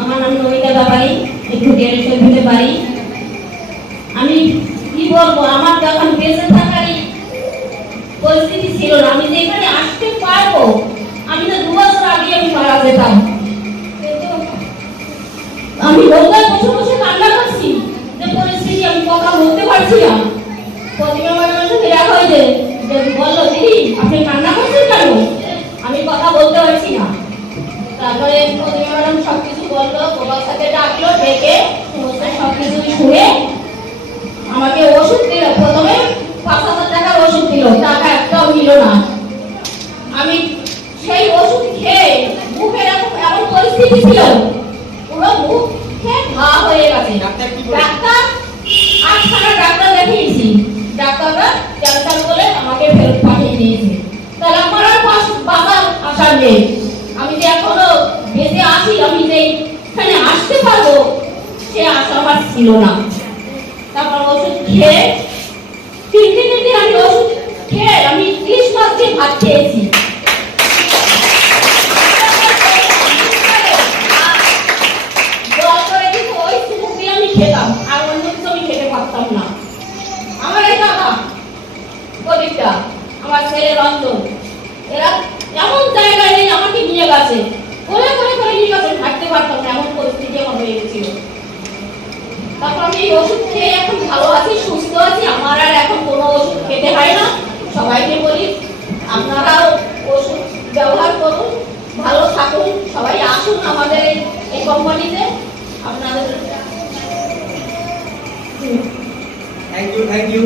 আমার নাম নমিতা ব্যাপারী, একটু গ্যারেজের ভিতরে বাড়ি। আমি কি বলবো, আমার যখন বেঁচে থাকারই পরিস্থিতি ছিল না, আমি যেখানে আসতে পারবো, আমি তো 2 বছর আগে আমি মারা যেতাম। আমি রোজায় বসে বসে কান্না করছি, যে পরিস্থিতি আমি কথা বলতে পারছি না। প্রতিমা ম্যাডামের সাথে দেখা হয়েছে, বললো দিদি আপনি কান্না করছেন কেন, আমি কথা বলতে পারছি না। তারপরে প্রতিমা ম্যাডাম সবকিছু বললো, বাবার সাথে ডাকলো, ডেকে সমস্ত সবকিছু শুনে আমাকে ওষুধ দিল। প্রথমে 5,000 টাকার ওষুধ দিল, টাকা একটাও নিল না। আমি সেই ওষুধ খেয়ে মুখের এমন পরিস্থিতি ছিল, পুরো মুখে ঘা হয়ে গেছে। ডাক্তার 8খানা ডাক্তার দেখিয়েছি, ডাক্তাররা ক্যান্সার বলে আমাকে ফেরত পাঠিয়ে দিয়েছে। তাহলে আমার আর বাঁচার আশা নেই। আমি যে এখনো বেঁচে আছি, আমি যে এখানে আসতে পারবো, সে আশা আমার ছিল না। তারপর ওষুধ খেয়ে 3 দিন আমি ওষুধ খেয়ে আমি 30 মাস দিয়ে ভাত খেয়েছি। আমি খেতাম, আর অন্য কিছু আমি খেতে পারতাম না। আমার এই দাদা প্রদীপটা, আমার ছেলে রঞ্জন, এরা এমন জায়গায় নেই আমাকে নিয়ে গেছে, করে করে করে নিয়ে গেছে, হাঁটতে পারতাম না, এমন পরিস্থিতি আমার হয়ে গেছিল। তারপর আমি এই ওষুধ খেয়ে এখন ভালো আছি, সুস্থ আছি, আমার আর এখন কোনো ওষুধ খেতে হয় না। সবাইকে বলি আপনারাও ওষুধ ব্যবহার করুন, ভালো থাকুন, সবাই আসুন আমাদের এই কোম্পানিতে। আপনাদের থ্যাংক ইউ।